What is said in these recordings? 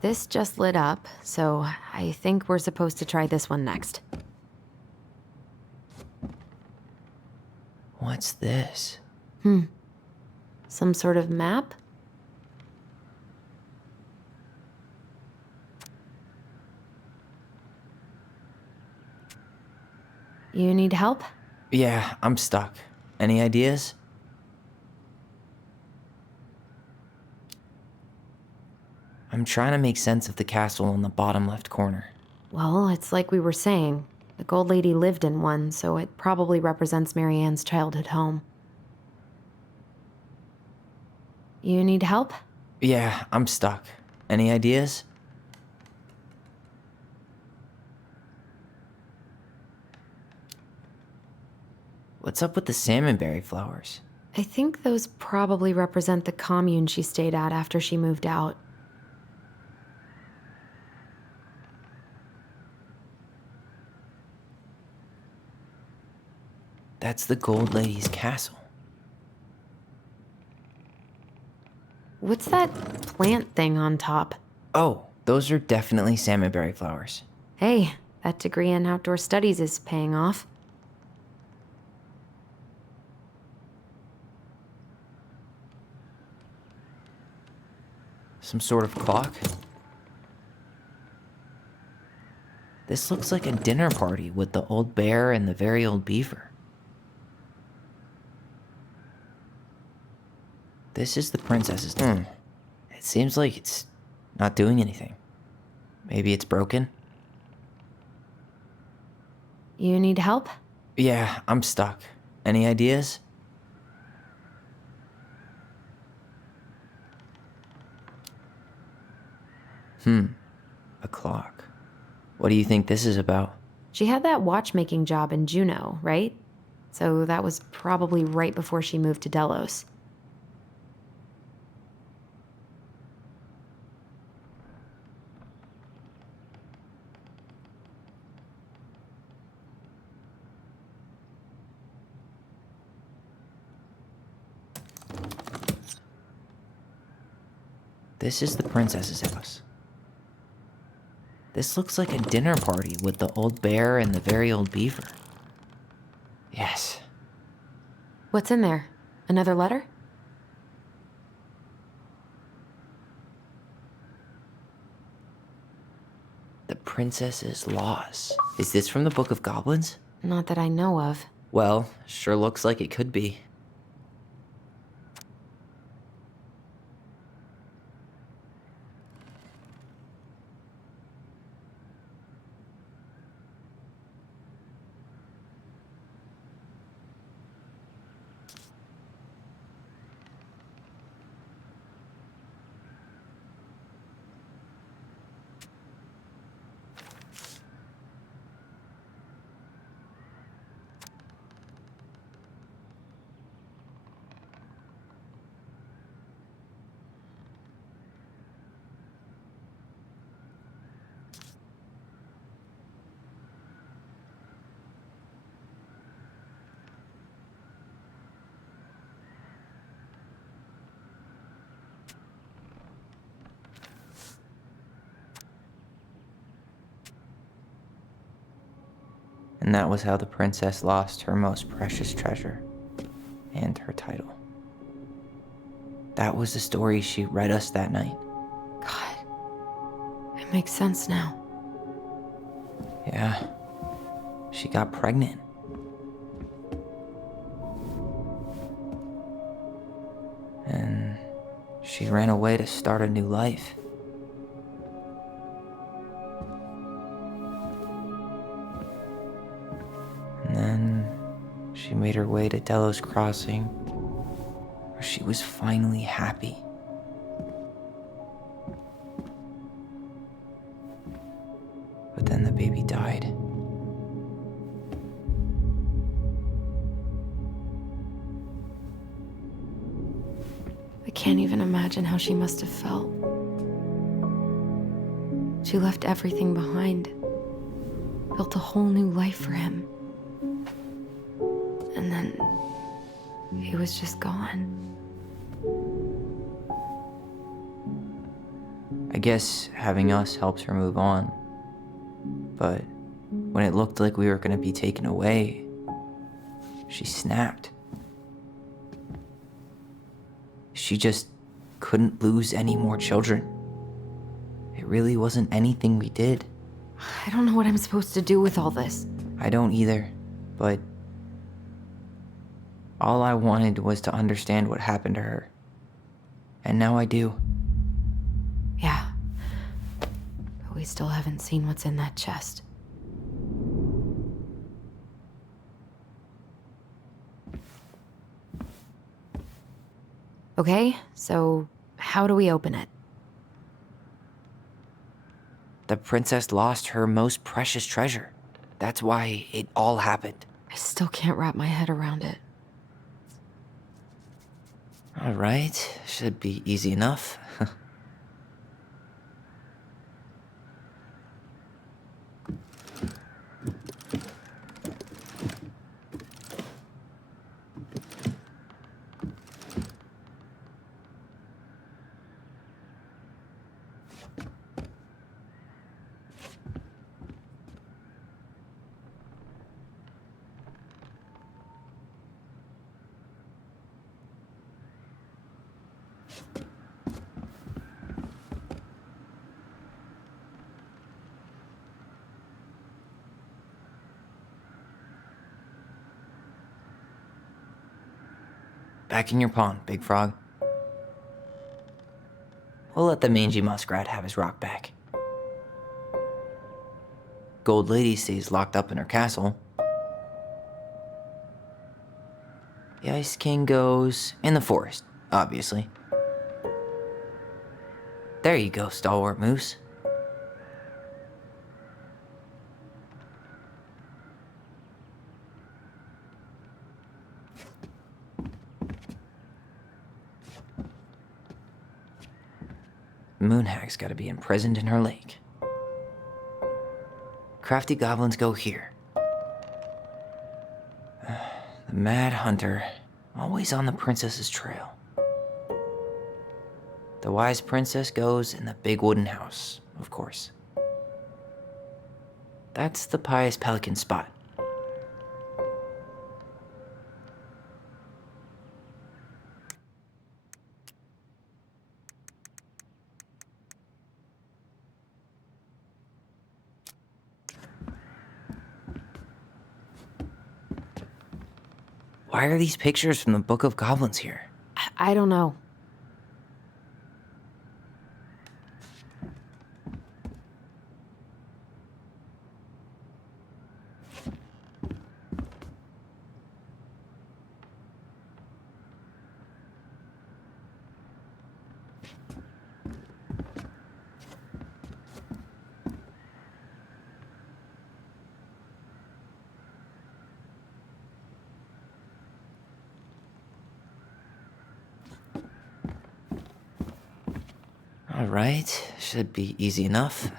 This just lit up, so I think we're supposed to try this one next. What's this? Some sort of map? You need help? Yeah, I'm stuck. Any ideas? I'm trying to make sense of the castle in the bottom left corner. Well, it's like we were saying. The gold lady lived in one, so it probably represents Marianne's childhood home. You need help? Yeah, I'm stuck. Any ideas? What's up with the salmonberry flowers? I think those probably represent the commune she stayed at after she moved out. That's the gold lady's castle. What's that plant thing on top? Oh, those are definitely salmonberry flowers. Hey, that degree in outdoor studies is paying off. Some sort of clock? This looks like a dinner party with the old bear and the very old beaver. This is the princess's. It seems like it's not doing anything. Maybe it's broken? You need help? Yeah, I'm stuck. Any ideas? A clock. What do you think this is about? She had that watchmaking job in Juneau, right? So that was probably right before she moved to Delos. This is the princess's house. This looks like a dinner party with the old bear and the very old beaver. Yes. What's in there? Another letter? The princess's loss. Is this from the Book of Goblins? Not that I know of. Well, sure looks like it could be. And that was how the princess lost her most precious treasure and her title. That was the story she read us that night. God, it makes sense now. Yeah, she got pregnant. And she ran away to start a new life. And then she made her way to Delos Crossing, where she was finally happy. But then the baby died. I can't even imagine how she must have felt. She left everything behind, built a whole new life for him. And then he was just gone. I guess having us helps her move on. But when it looked like we were gonna be taken away, she snapped. She just couldn't lose any more children. It really wasn't anything we did. I don't know what I'm supposed to do with all this. I don't either, but all I wanted was to understand what happened to her. And now I do. Yeah. But we still haven't seen what's in that chest. Okay, so how do we open it? The princess lost her most precious treasure. That's why it all happened. I still can't wrap my head around it. All right, should be easy enough. Back in your pond, Big Frog. We'll let the mangy muskrat have his rock back. Gold Lady stays locked up in her castle. The Ice King goes in the forest, obviously. There you go, Stalwart Moose. Moonhag's gotta be imprisoned in her lake. Crafty goblins go here. The Mad Hunter, always on the princess's trail. The Wise Princess goes in the big wooden house, of course. That's the Pious Pelican spot. Why are these pictures from the Book of Goblins here? I don't know. All right, should be easy enough.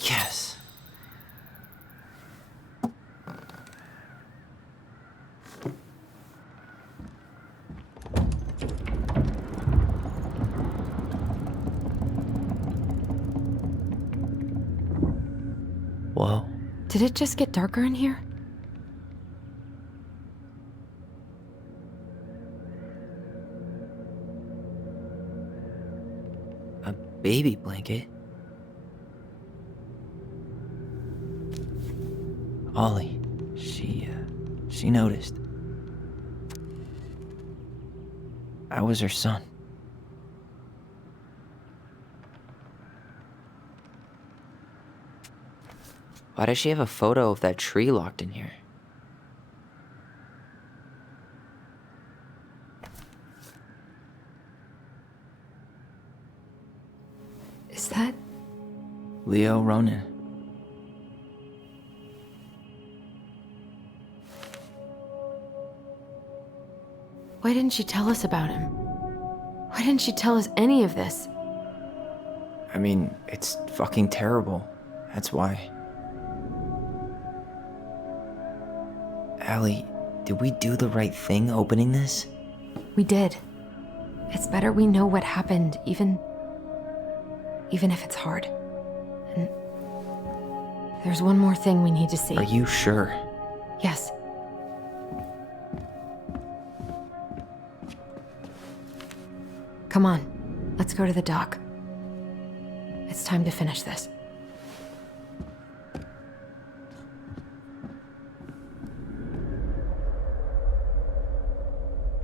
Yes. Whoa. Did it just get darker in here? A baby blanket? Ollie, she noticed. I was her son. Why does she have a photo of that tree locked in here? Is that... Leo Ronan. Why didn't she tell us about him? Why didn't she tell us any of this? I mean, it's fucking terrible. That's why. Allie, did we do the right thing opening this? We did. It's better we know what happened, even if it's hard. And there's one more thing we need to see. Are you sure? Yes. Come on, let's go to the dock. It's time to finish this.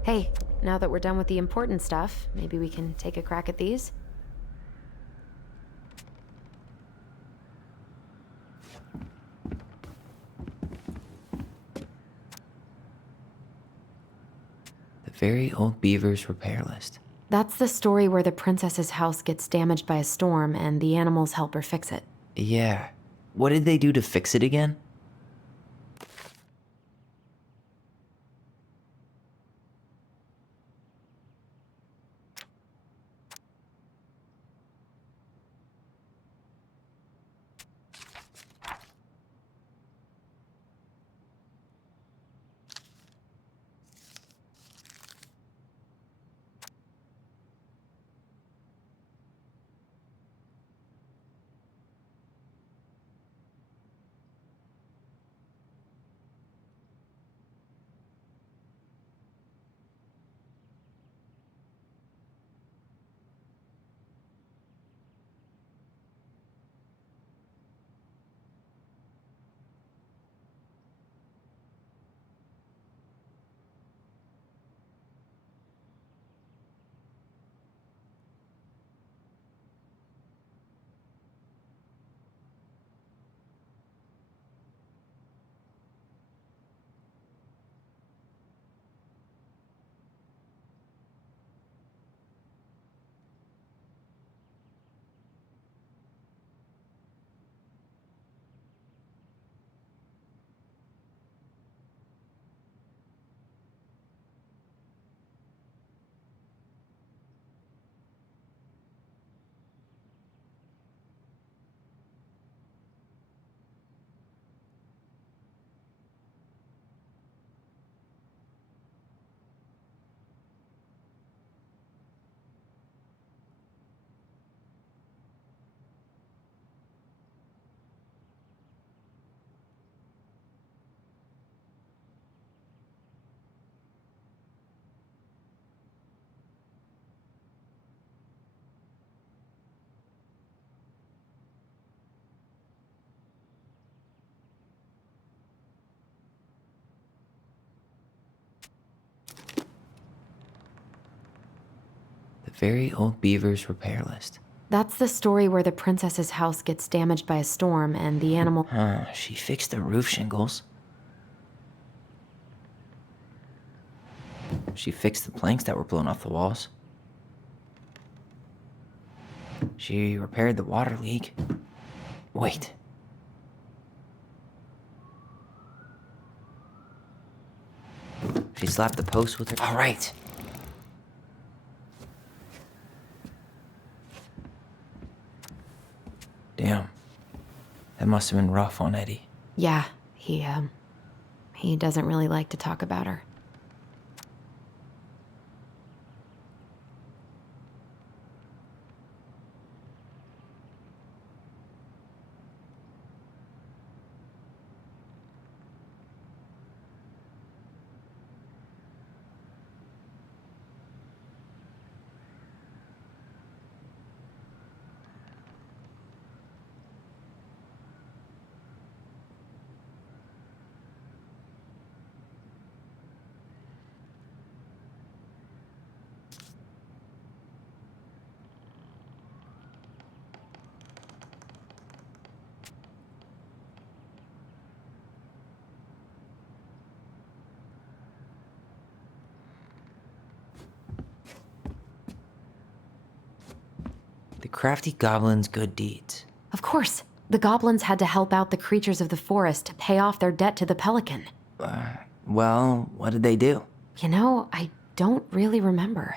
Hey, now that we're done with the important stuff, maybe we can take a crack at these? The Very Old Beaver's Repair List. That's the story where the princess's house gets damaged by a storm and the animals help her fix it. Yeah. What did they do to fix it again? The Very Old Beaver's Repair List. That's the story where the princess's house gets damaged by a storm and the animal... She fixed the roof shingles. She fixed the planks that were blown off the walls. She repaired the water leak. Wait. She slapped the post with her... All right. Damn. That must have been rough on Eddie. Yeah, he doesn't really like to talk about her. The crafty goblin's good deeds. Of course, the goblins had to help out the creatures of the forest to pay off their debt to the pelican. Well, what did they do? You know, I don't really remember.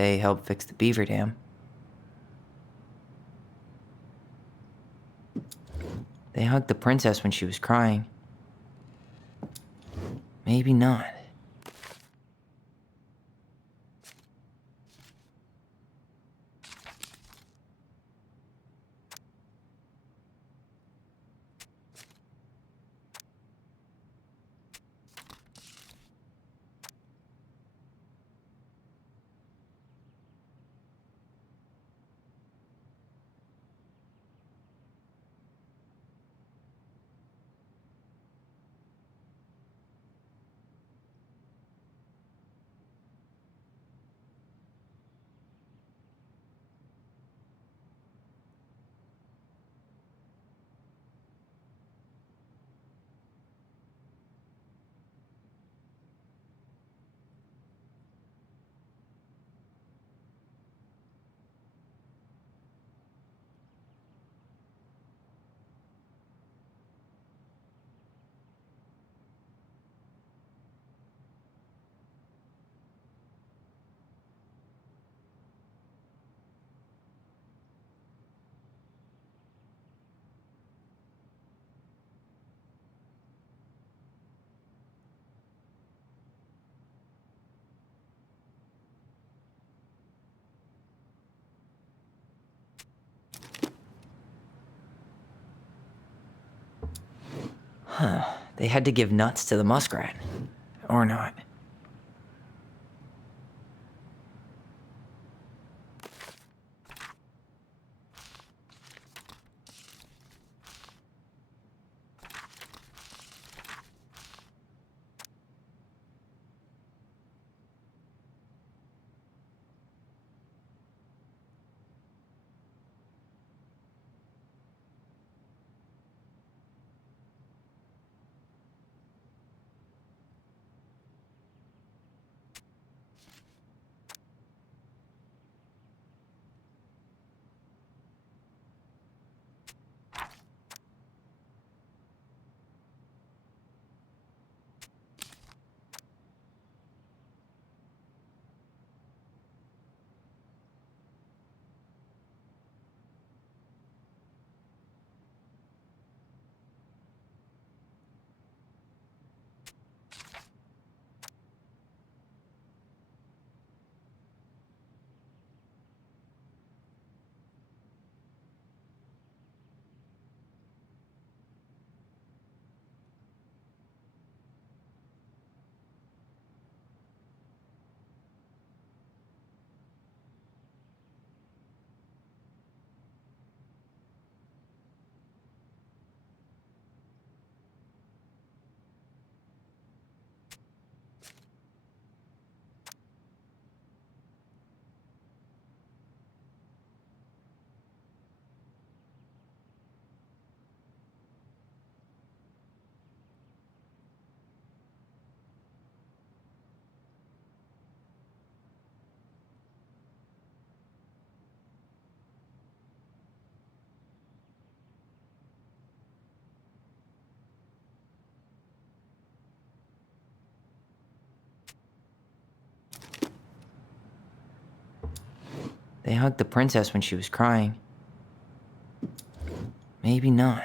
They helped fix the beaver dam. They hugged the princess when she was crying. Maybe not. They had to give nuts to the muskrat. Or not. They hugged the princess when she was crying. Maybe not.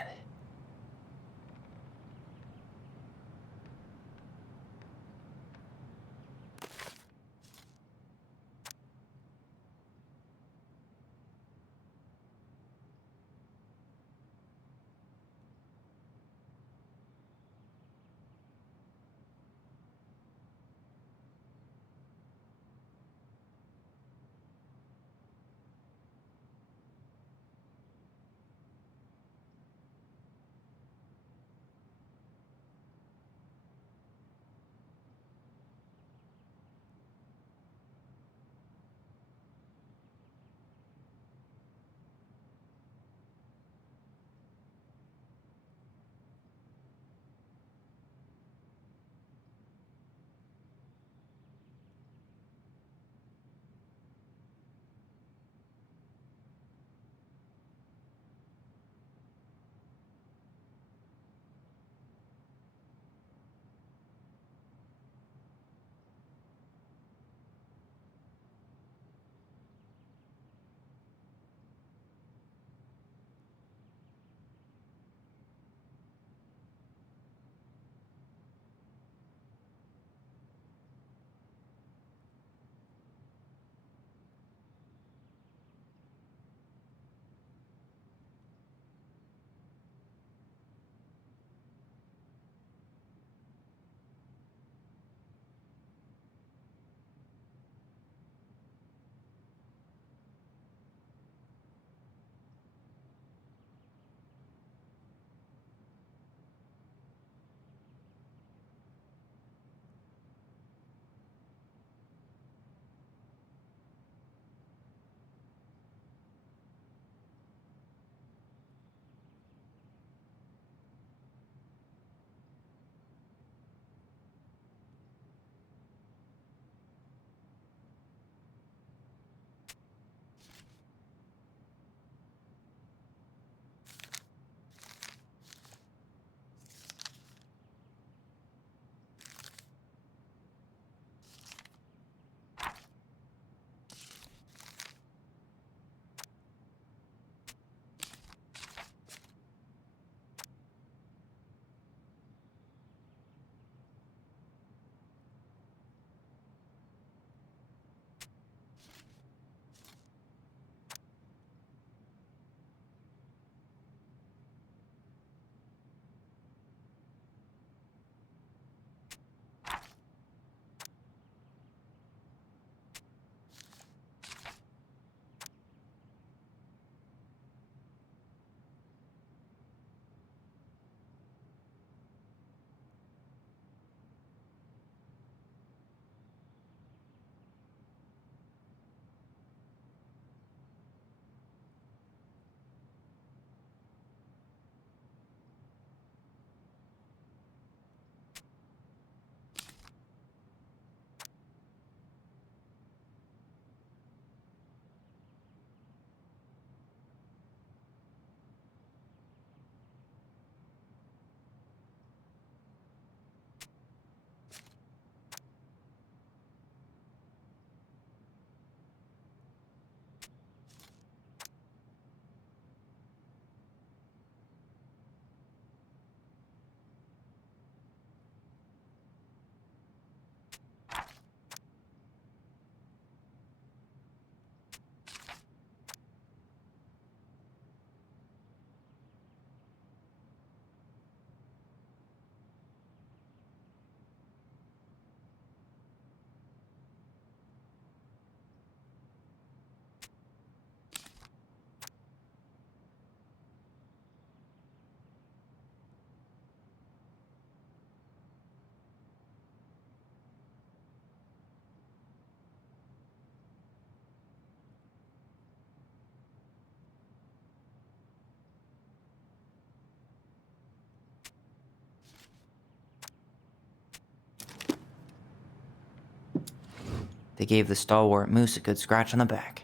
They gave the stalwart moose a good scratch on the back.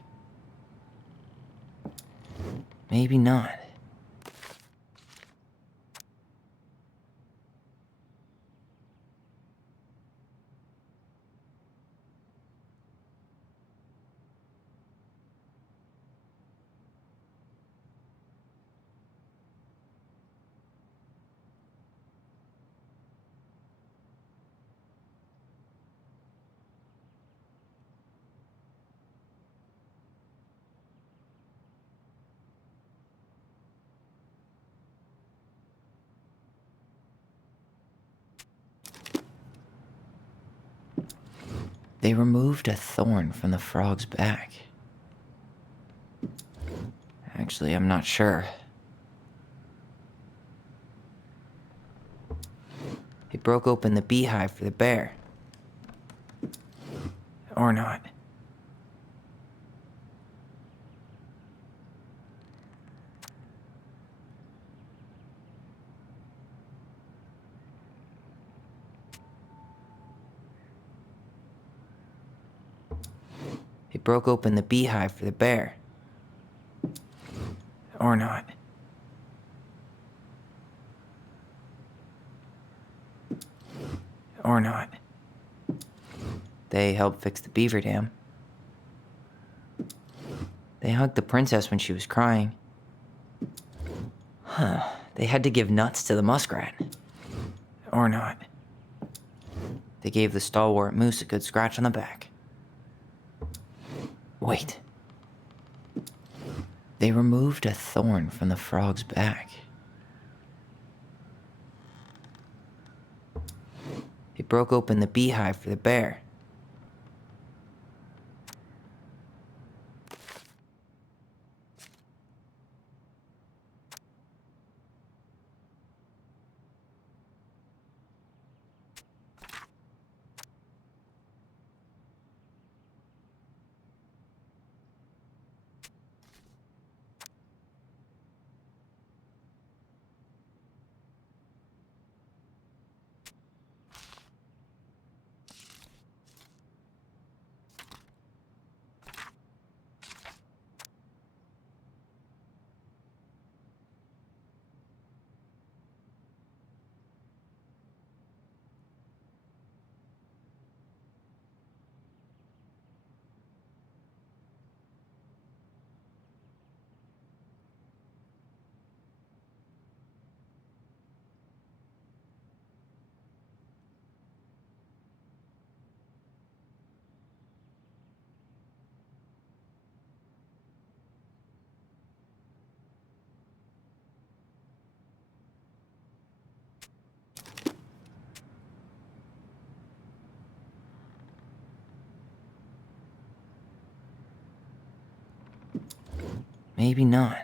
Maybe not. They removed a thorn from the frog's back. Actually, I'm not sure. They broke open the beehive for the bear. Or not. They broke open the beehive for the bear. Or not. Or not. They helped fix the beaver dam. They hugged the princess when she was crying. They had to give nuts to the muskrat. Or not. They gave the stalwart moose a good scratch on the back. Wait. They removed a thorn from the frog's back. They broke open the beehive for the bear. Maybe not.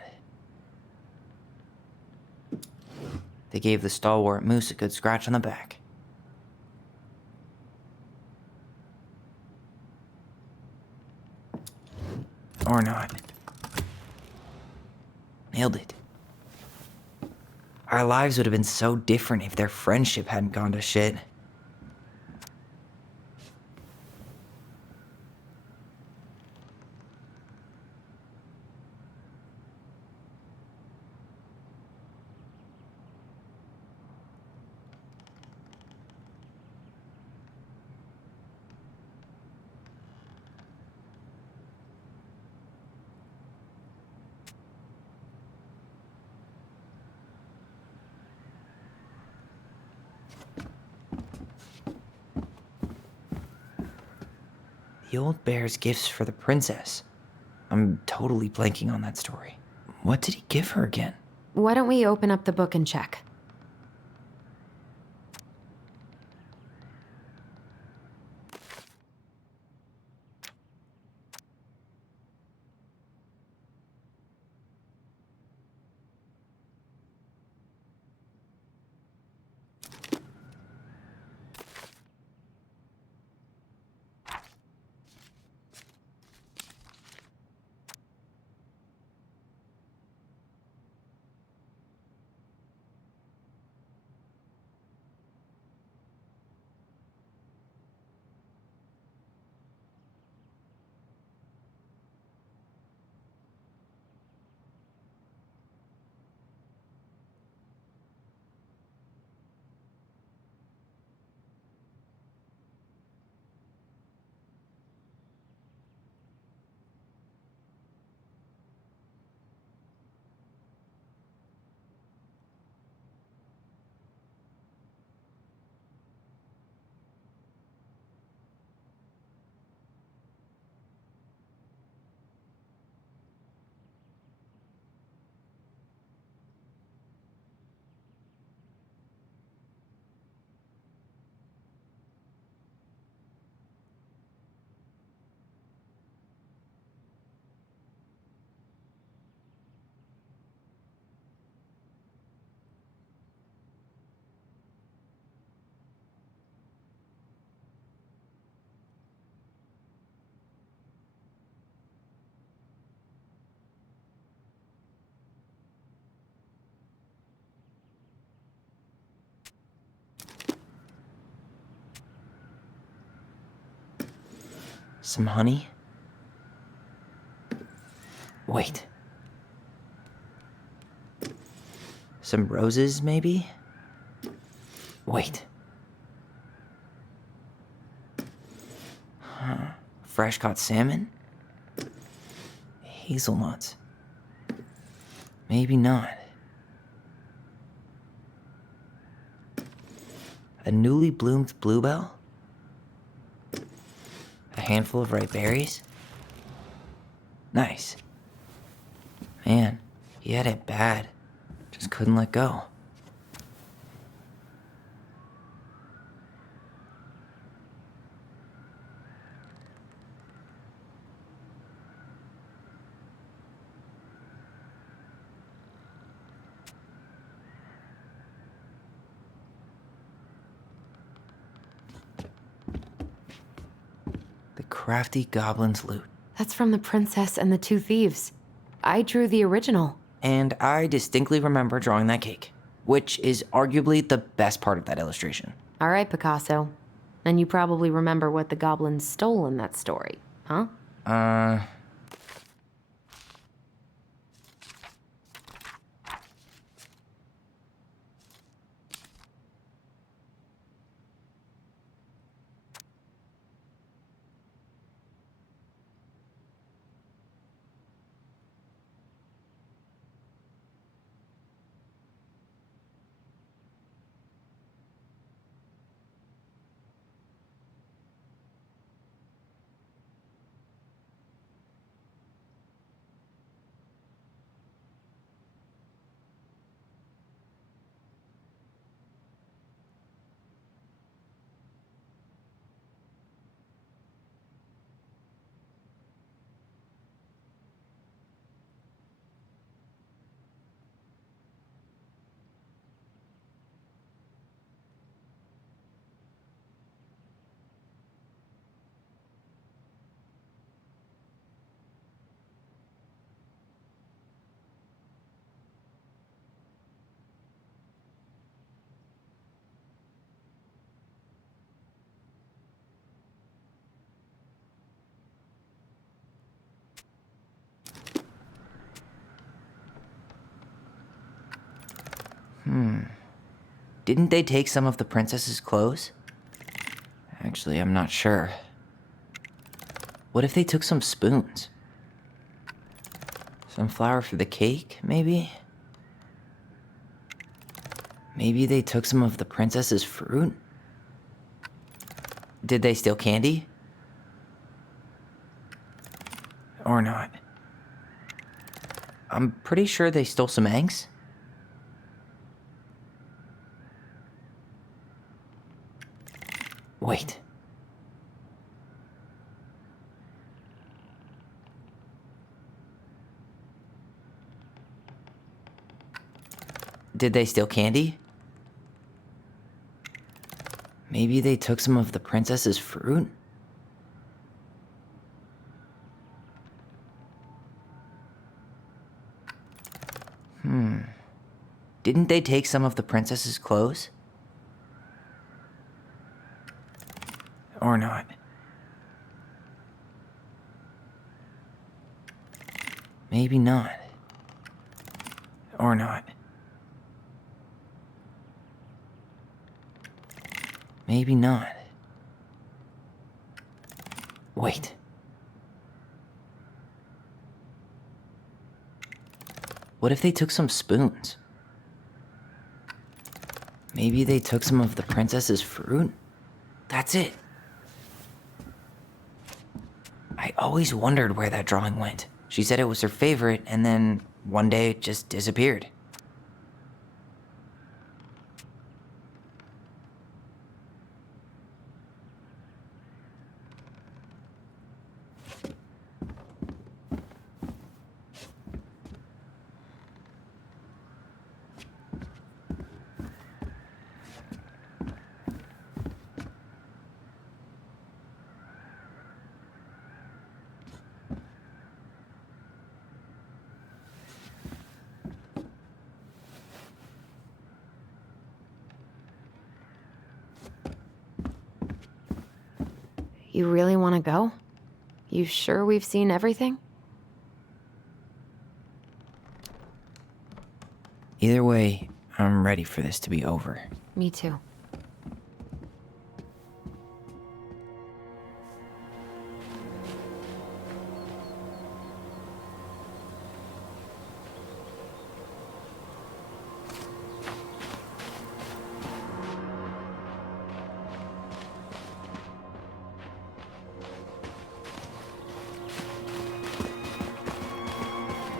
They gave the stalwart moose a good scratch on the back. Or not. Nailed it. Our lives would have been so different if their friendship hadn't gone to shit. The old bear's gifts for the princess. I'm totally blanking on that story. What did he give her again? Why don't we open up the book and check? Some honey? Wait. Some roses, maybe? Wait. Fresh caught salmon? Hazelnuts. Maybe not. A newly bloomed bluebell? A handful of ripe berries? Nice. Man, he had it bad. Just couldn't let go. The crafty goblin's loot. That's from The Princess and the Two Thieves. I drew the original. And I distinctly remember drawing that cake, which is arguably the best part of that illustration. All right, Picasso. And you probably remember what the goblins stole in that story, huh? Didn't they take some of the princess's clothes? Actually, I'm not sure. What if they took some spoons? Some flour for the cake, maybe? Maybe they took some of the princess's fruit? Did they steal candy? Or not? I'm pretty sure they stole some eggs. Wait. Did they steal candy? Maybe they took some of the princess's fruit? Didn't they take some of the princess's clothes? Or not? Maybe not. Or not. Maybe not. Wait. What if they took some spoons? Maybe they took some of the princess's fruit? That's it. I always wondered where that drawing went. She said it was her favorite, and then one day it just disappeared. You really want to go? You sure we've seen everything? Either way, I'm ready for this to be over. Me too.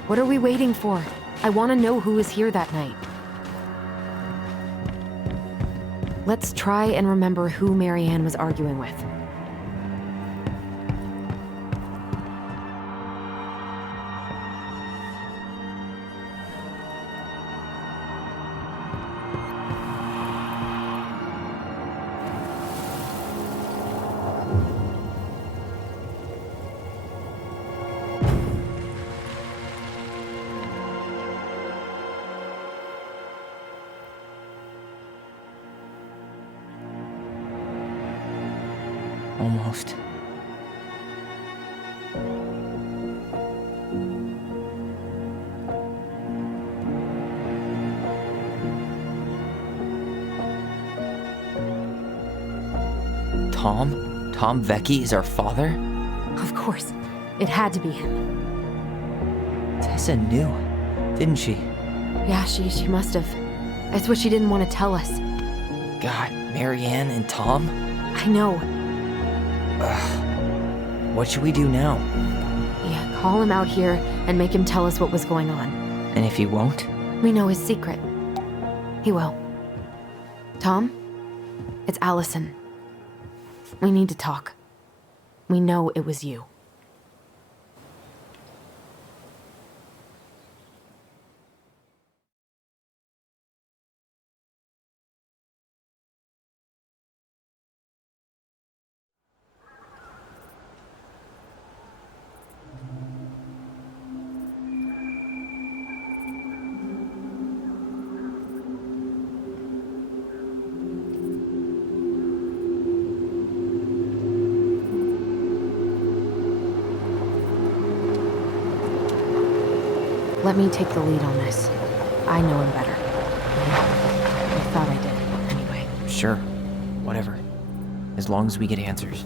What are we waiting for? I want to know who was here that night. Let's try and remember who Marianne was arguing with. Almost. Tom? Tom Vecchi is our father? Of course. It had to be him. Tessa knew, didn't she? Yeah, she must have. That's what she didn't want to tell us. God, Marianne and Tom? I know. What should we do now? Yeah, call him out here and make him tell us what was going on. And if he won't? We know his secret. He will. Tom? It's Allison. We need to talk. We know it was you. Let me take the lead on this. I know him better. I thought I did, anyway. Sure. Whatever. As long as we get answers.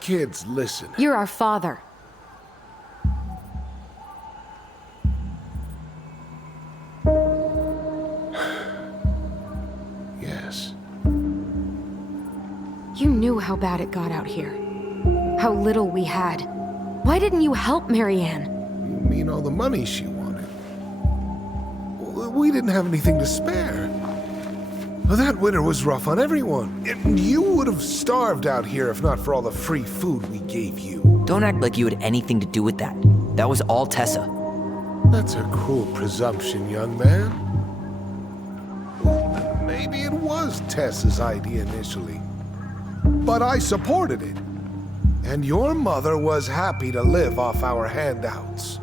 Kids, listen. You're our father. Yes. You knew how bad it got out here. How little we had. Why didn't you help Marianne? You mean all the money she wanted? We didn't have anything to spare. Well, that winter was rough on everyone. You would have starved out here if not for all the free food we gave you. Don't act like you had anything to do with that. That was all Tessa. That's a cruel presumption, young man. Maybe it was Tessa's idea initially. But I supported it. And your mother was happy to live off our handouts.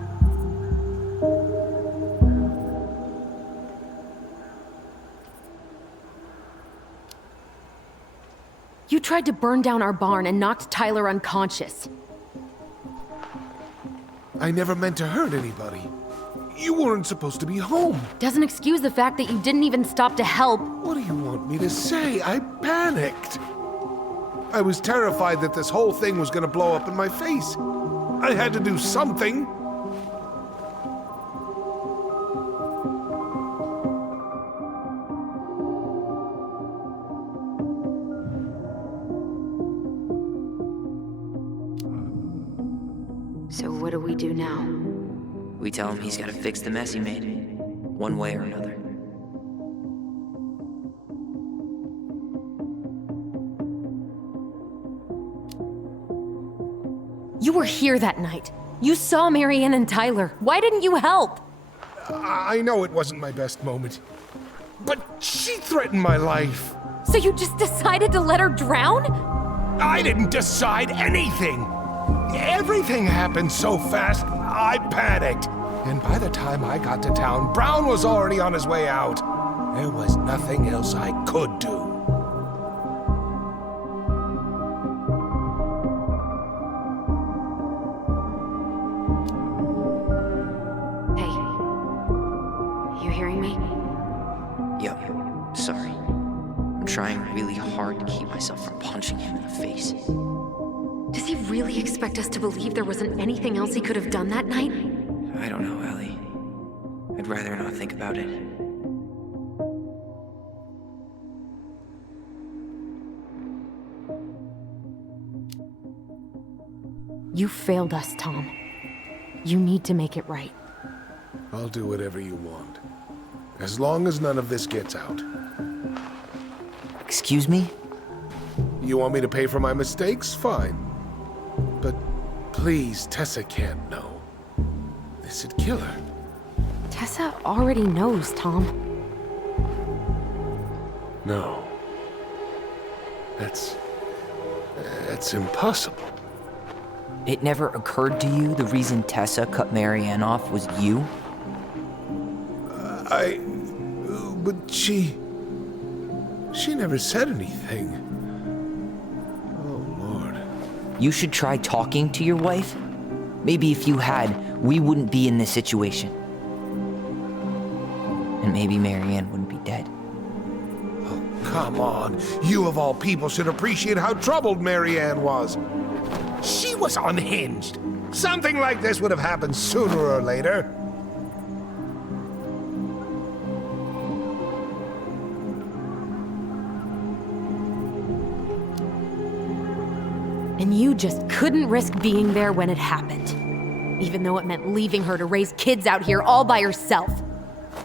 You tried to burn down our barn and knocked Tyler unconscious. I never meant to hurt anybody. You weren't supposed to be home. Doesn't excuse the fact that you didn't even stop to help. What do you want me to say? I panicked. I was terrified that this whole thing was gonna blow up in my face. I had to do something. So what do we do now? We tell him he's gotta fix the mess he made. One way or another. You were here that night. You saw Marianne and Tyler. Why didn't you help? I know it wasn't my best moment, but she threatened my life. So you just decided to let her drown? I didn't decide anything. Everything happened so fast, I panicked. And by the time I got to town, Brown was already on his way out. There was nothing else I could do. Hey. You hearing me? Yep, sorry. I'm trying really hard to keep myself from punching him in the face. Does he really expect us to believe there wasn't anything else he could have done that night? I don't know, Ellie. I'd rather not think about it. You failed us, Tom. You need to make it right. I'll do whatever you want. As long as none of this gets out. Excuse me? You want me to pay for my mistakes? Fine. But please, Tessa can't know. This'd kill her. Tessa already knows, Tom. No. That's impossible. It never occurred to you the reason Tessa cut Marianne off was you? But she never said anything. Oh, Lord. You should try talking to your wife. Maybe if you had, we wouldn't be in this situation. And maybe Marianne wouldn't be dead. Oh, come on. You of all people should appreciate how troubled Marianne was. She was unhinged. Something like this would have happened sooner or later. And you just couldn't risk being there when it happened. Even though it meant leaving her to raise kids out here all by herself.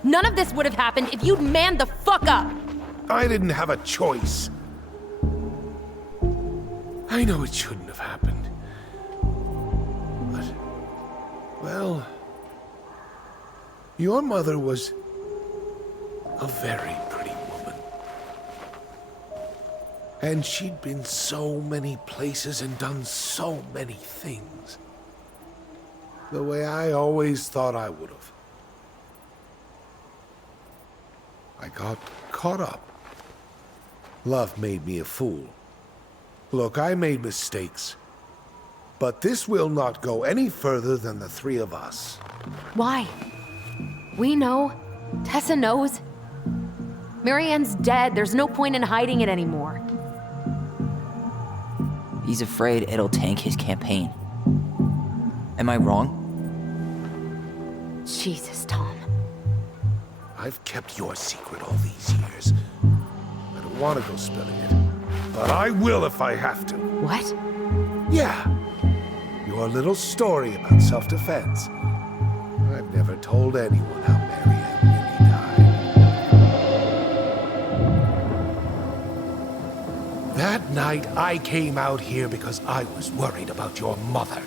None of this would have happened if you'd manned the fuck up! I didn't have a choice. I know it shouldn't have happened. But, well, your mother was a very pretty woman. And she'd been so many places and done so many things. The way I always thought I would have. I got caught up. Love made me a fool. Look, I made mistakes. But this will not go any further than the three of us. Why? We know. Tessa knows. Marianne's dead. There's no point in hiding it anymore. He's afraid it'll tank his campaign. Am I wrong? Jesus, Tom. I've kept your secret all these years. I don't want to go spilling it. But I will if I have to. What? Yeah. Your little story about self-defense. I've never told anyone how Marianne really died. That night, I came out here because I was worried about your mother.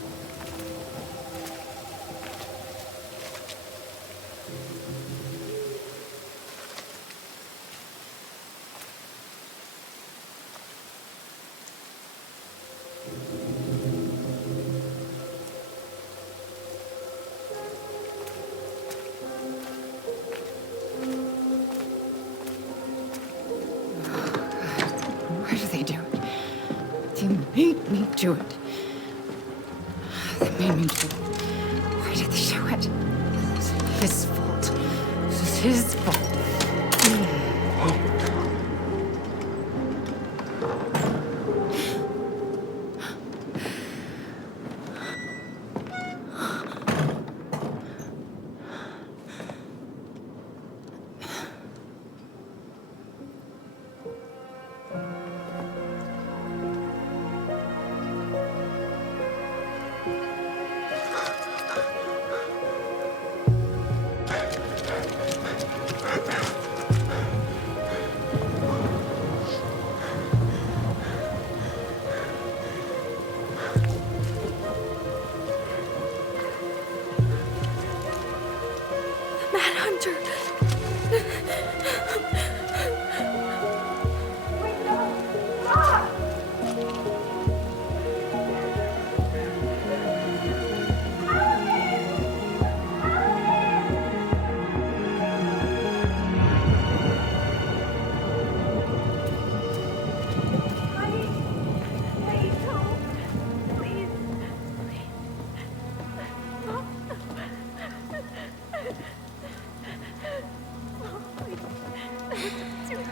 Why do they do it? They made me do it. They made me do it. Why did they do it? It's his fault. This is his fault.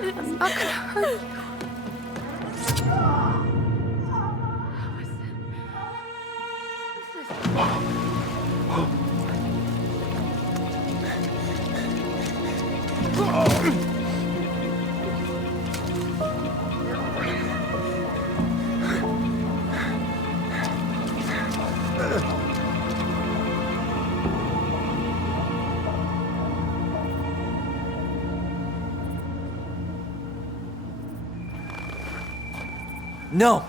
I'm not gonna hurt you. No!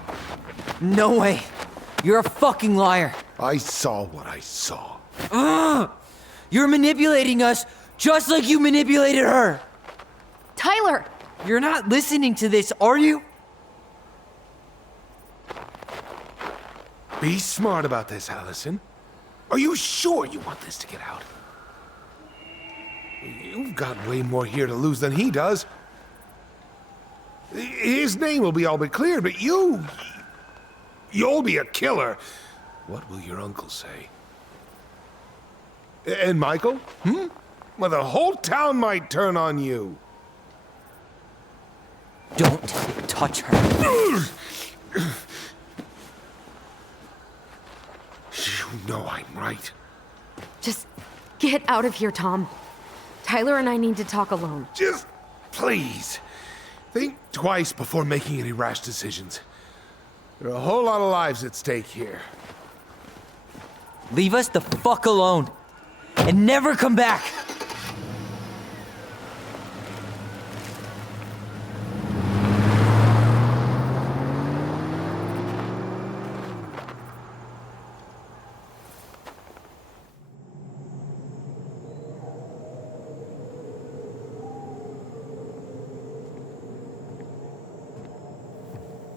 No way! You're a fucking liar! I saw what I saw. You're manipulating us just like you manipulated her! Tyler! You're not listening to this, are you? Be smart about this, Allison. Are you sure you want this to get out? You've got way more here to lose than he does. His name will be all but cleared, but you'll be a killer. What will your uncle say? And Michael? Well, the whole town might turn on you. Don't touch her. You know I'm right. Just get out of here, Tom. Tyler and I need to talk alone. Just please. Think twice before making any rash decisions. There are a whole lot of lives at stake here. Leave us the fuck alone. And never come back!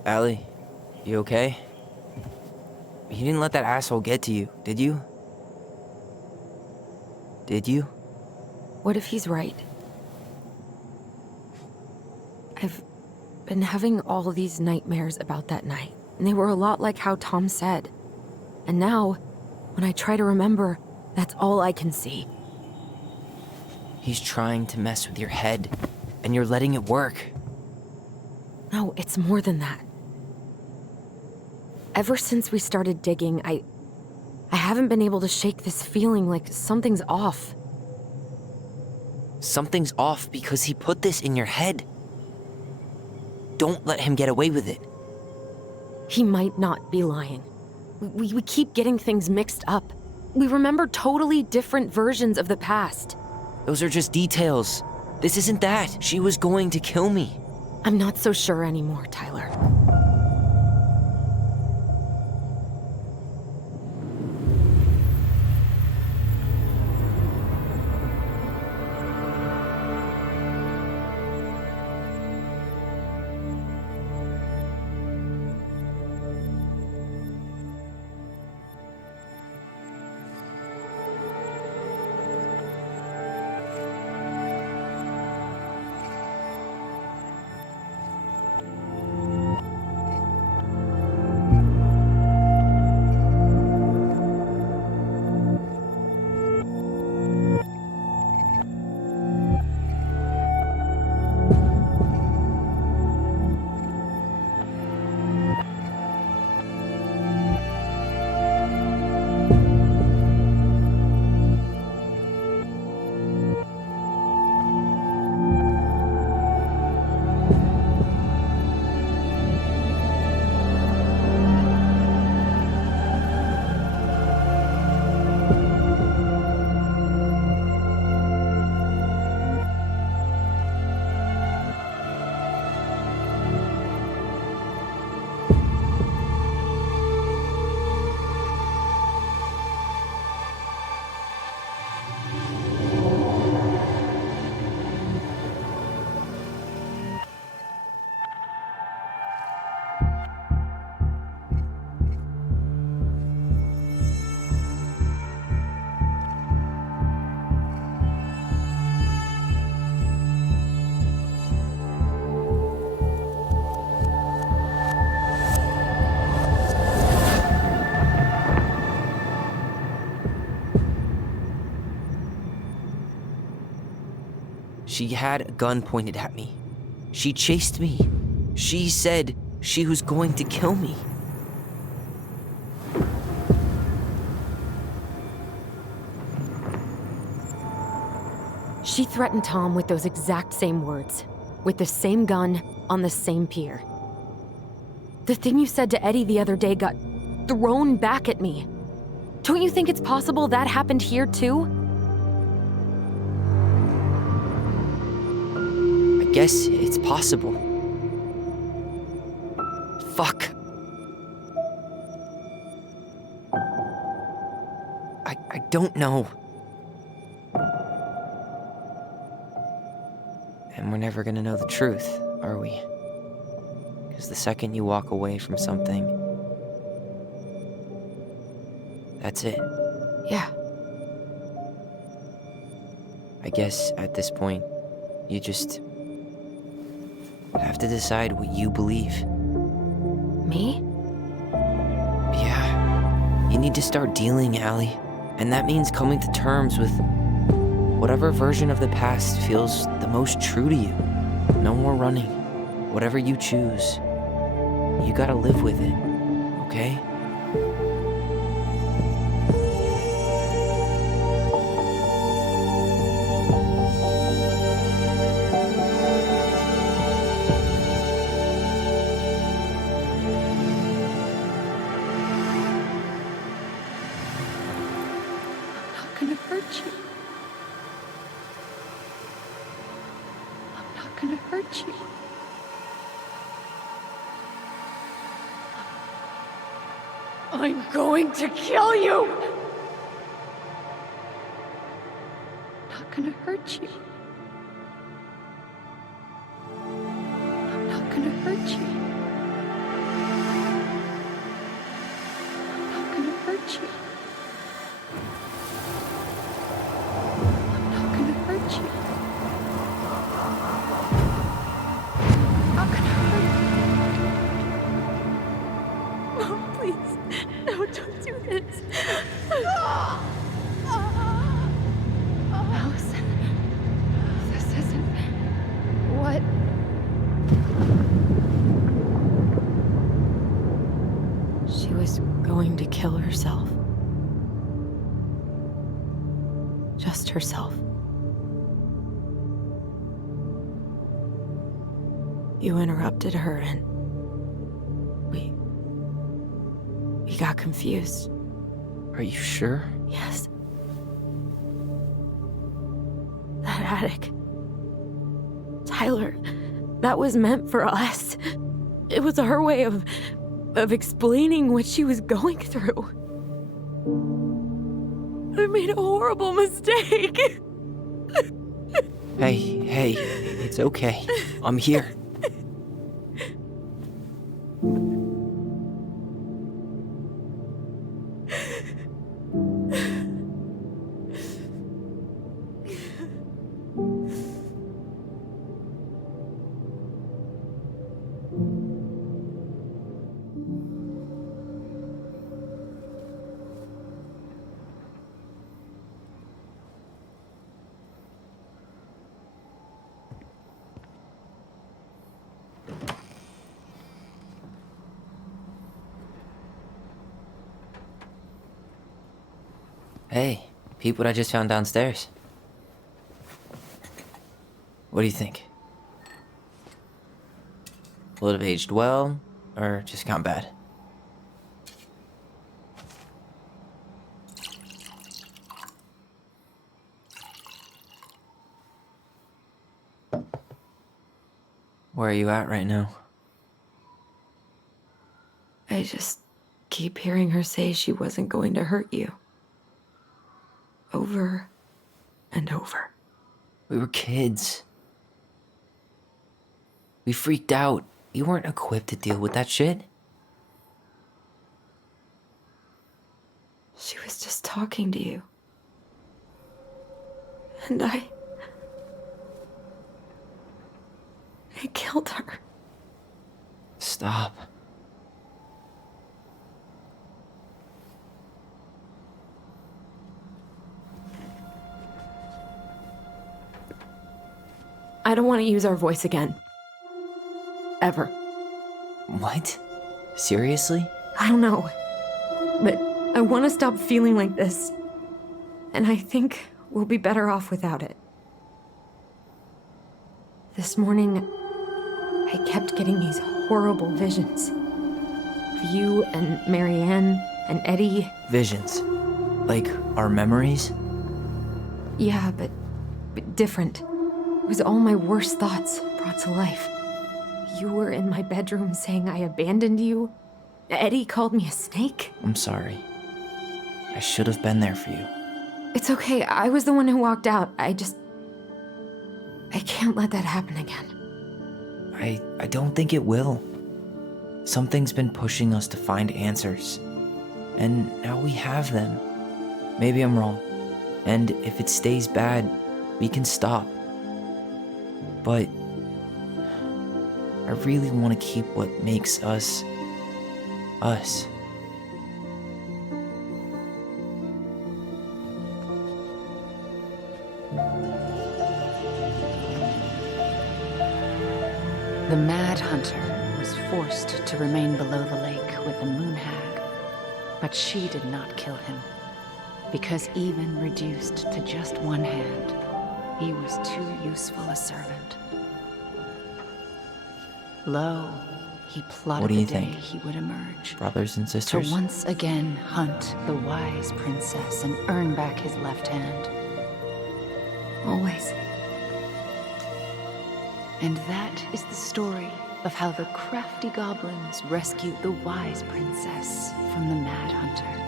Allie, you okay? You didn't let that asshole get to you, did you? Did you? What if he's right? I've been having all these nightmares about that night, and they were a lot like how Tom said. And now, when I try to remember, that's all I can see. He's trying to mess with your head, and you're letting it work. No, it's more than that. Ever since we started digging, I haven't been able to shake this feeling like something's off. Something's off because he put this in your head. Don't let him get away with it. He might not be lying. We keep getting things mixed up. We remember totally different versions of the past. Those are just details. This isn't that. She was going to kill me. I'm not so sure anymore, Tyler. She had a gun pointed at me. She chased me. She said she was going to kill me. She threatened Tom with those exact same words, with the same gun, on the same pier. The thing you said to Eddie the other day got thrown back at me. Don't you think it's possible that happened here too? I guess it's possible. Fuck. I don't know. And we're never gonna know the truth, are we? Because the second you walk away from something, that's it. Yeah. I guess at this point, you just have to decide what you believe. Me? Yeah. You need to start dealing, Allie. And that means coming to terms with whatever version of the past feels the most true to you. No more running. Whatever you choose, you gotta live with it, okay? I'm not gonna hurt you. I'm not gonna hurt you. I'm going to kill you! I'm not gonna hurt you. I'm not gonna hurt you. I'm not gonna hurt you. I'm not gonna hurt you. I'm not gonna hurt you. Oh, please. No, don't do this. Allison, this isn't what... She was going to kill herself. Just herself. You interrupted her and we got confused. Are you sure? Yes. That attic. Tyler, that was meant for us. It was her way of explaining what she was going through. I made a horrible mistake. Hey, it's okay. I'm here. Hey, peep what I just found downstairs. What do you think? Will it have aged well, or just gone bad? Where are you at right now? I just keep hearing her say she wasn't going to hurt you. Over and over. We were kids. We freaked out. You weren't equipped to deal with that shit. She was just talking to you. And I killed her. Stop. I don't want to use our voice again. Ever. What? Seriously? I don't know. But I want to stop feeling like this. And I think we'll be better off without it. This morning, I kept getting these horrible visions. Of you and Marianne and Eddie. Visions? Like our memories? Yeah, but different. It was all my worst thoughts brought to life. You were in my bedroom saying I abandoned you. Eddie called me a snake. I'm sorry. I should have been there for you. It's okay, I was the one who walked out. I can't let that happen again. I don't think it will. Something's been pushing us to find answers. And now we have them. Maybe I'm wrong. And if it stays bad, we can stop. But I really want to keep what makes us, us. The Mad Hunter was forced to remain below the lake with the Moon Hag, but she did not kill him, because even reduced to just one hand, he was too useful a servant. Lo, he plotted What do you the day think? he would emerge. Brothers and To sisters? once again hunt the wise princess and earn back his left hand. Always. And that is the story of how the crafty goblins rescued the wise princess from the Mad Hunter.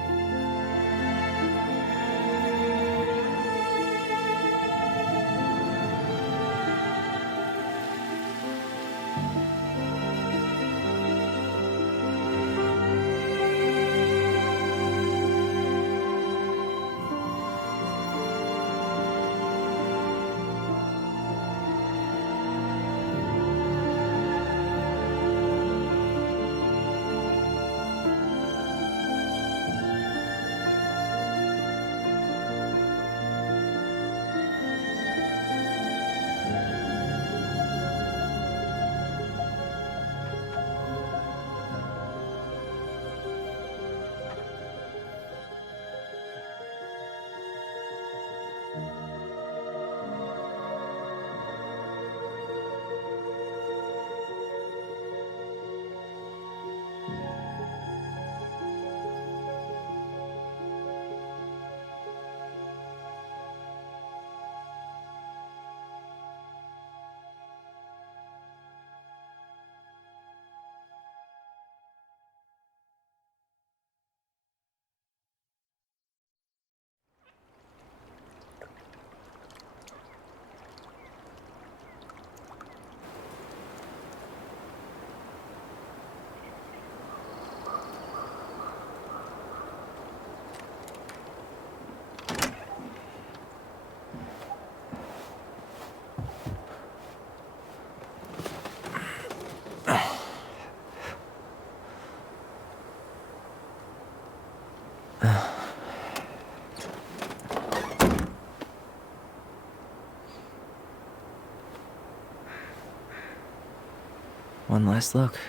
One last look.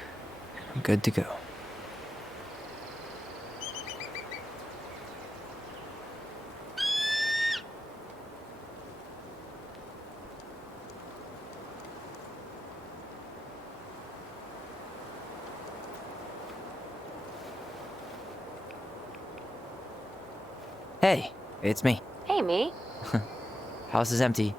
I'm good to go. Hey, it's me. Hey, me. House is empty.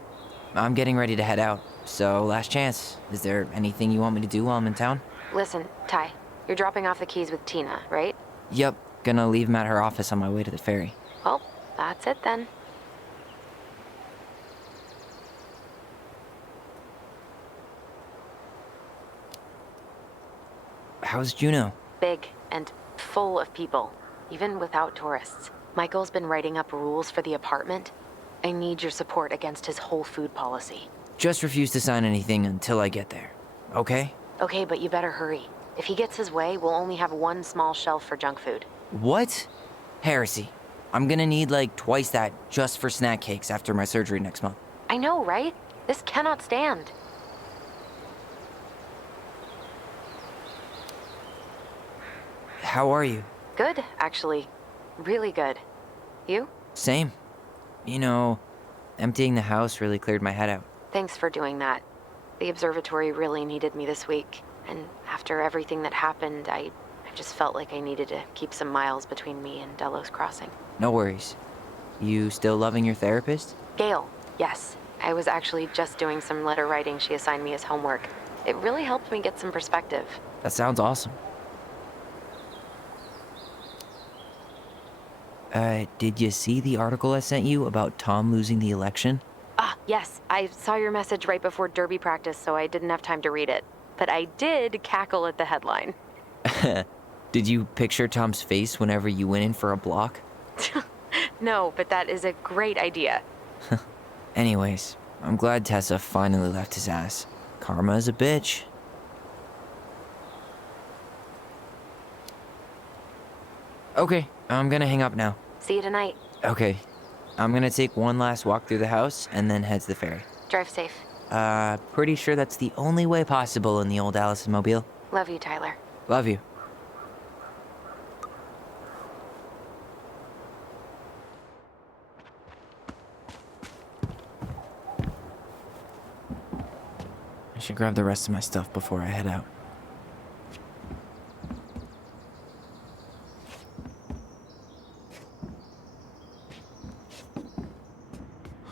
I'm getting ready to head out, so last chance. Is there anything you want me to do while I'm in town? Listen, Ty, you're dropping off the keys with Tina, right? Yep, gonna leave 'em at her office on my way to the ferry. Well, that's it then. How's Juno? Big and full of people, even without tourists. Michael's been writing up rules for the apartment. I need your support against his whole food policy. Just refuse to sign anything until I get there, okay? Okay, but you better hurry. If he gets his way, we'll only have one small shelf for junk food. What? Heresy. I'm gonna need like twice that just for snack cakes after my surgery next month. I know, right? This cannot stand. How are you? Good, actually. Really good. You? Same. You know, emptying the house really cleared my head out. Thanks for doing that. The observatory really needed me this week, and after everything that happened, I just felt like I needed to keep some miles between me and Delos Crossing. No worries. You still loving your therapist? Gail, yes. I was actually just doing some letter writing she assigned me as homework. It really helped me get some perspective. That sounds awesome. Did you see the article I sent you about Tom losing the election? Ah, yes. I saw your message right before derby practice, so I didn't have time to read it. But I did cackle at the headline. Did you picture Tom's face whenever you went in for a block? No, but that is a great idea. Anyways, I'm glad Tessa finally left his ass. Karma is a bitch. Okay, I'm gonna hang up now. See you tonight. Okay, I'm gonna take one last walk through the house and then head to the ferry. Drive safe. Pretty sure that's the only way possible in the old Allison mobile. Love you, Tyler. Love you. I should grab the rest of my stuff before I head out.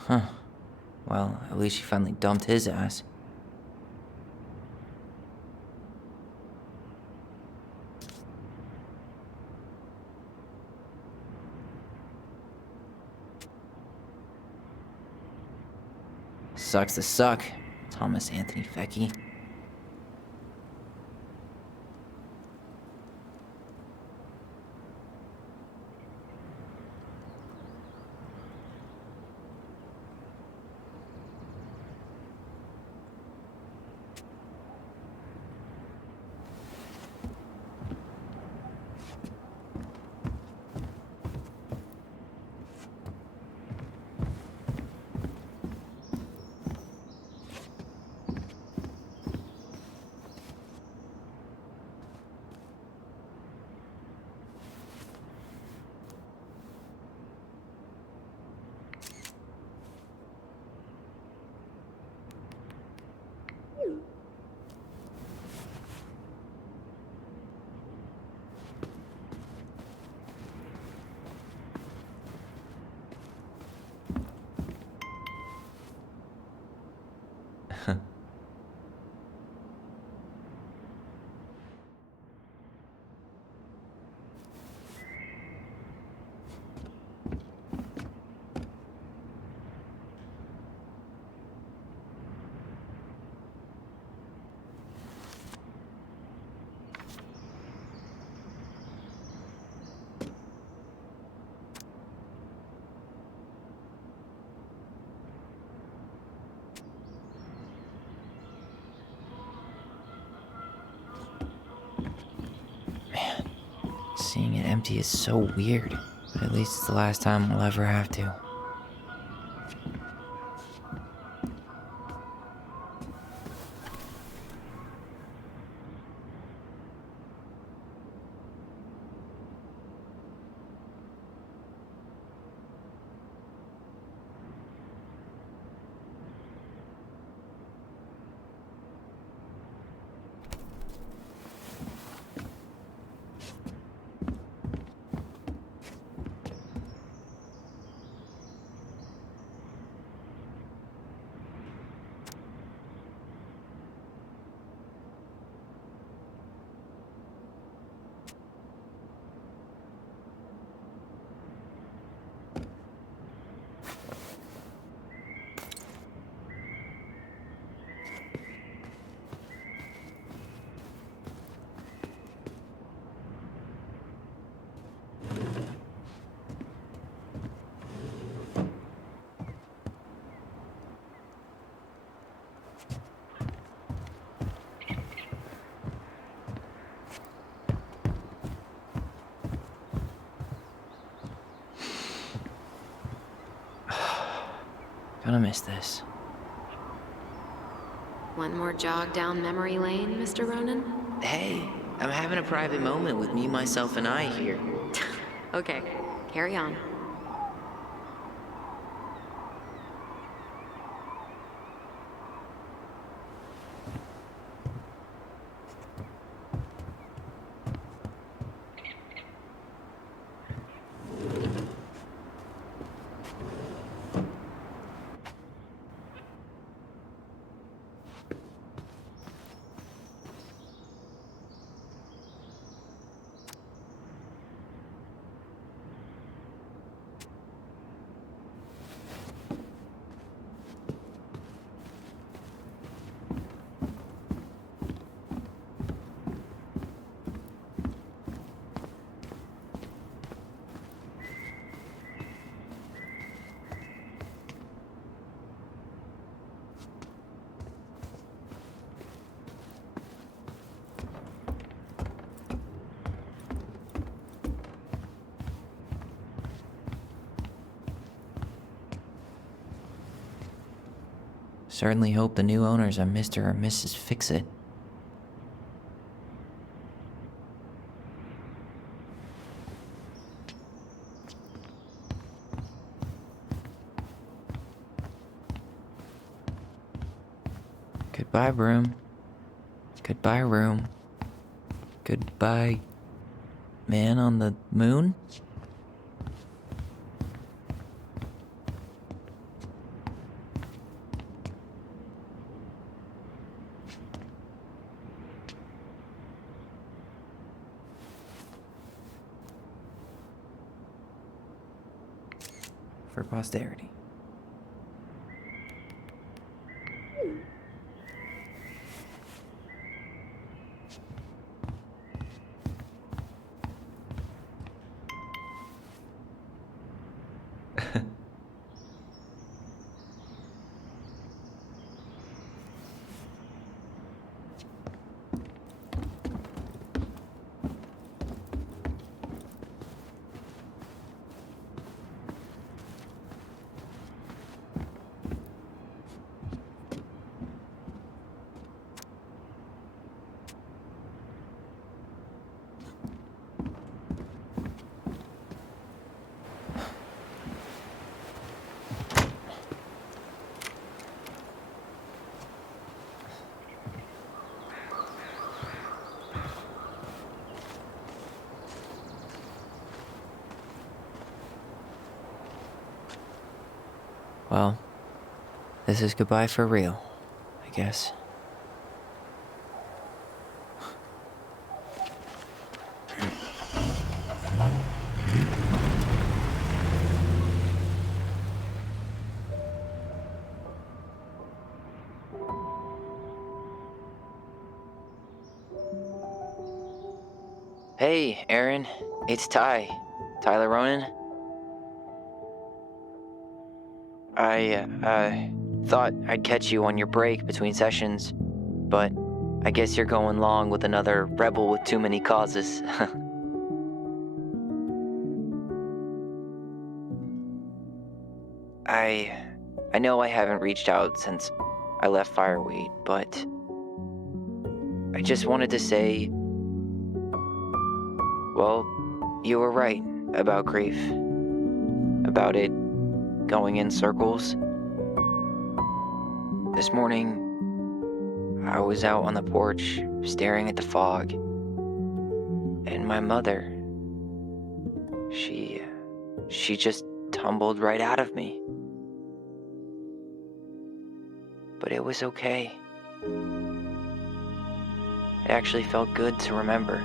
Huh. Well, at least she finally dumped his ass. Sucks to suck, Thomas Anthony Fecky. Seeing it empty is so weird, but at least it's the last time we'll ever have to. Gonna miss this. One more jog down memory lane, Mr. Ronan? Hey, I'm having a private moment with me, myself, and I here. Okay, carry on. Certainly hope the new owners are Mr. or Mrs. Fix-It. Goodbye, room. Goodbye, room. Goodbye, man on the moon? For posterity. Well, this is goodbye for real, I guess. Hey, Aaron, it's Tyler Ronan. I thought I'd catch you on your break between sessions, but I guess you're going long with another rebel with too many causes. I know I haven't reached out since I left Fireweed, but I just wanted to say, well, you were right about grief, about it going in circles. This morning, I was out on the porch staring at the fog, and my mother, she just tumbled right out of me. But it was okay. It actually felt good to remember.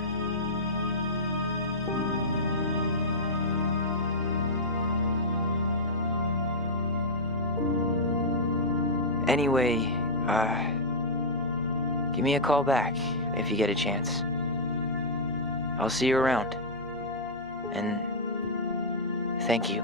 Anyway, give me a call back if you get a chance. I'll see you around. And thank you.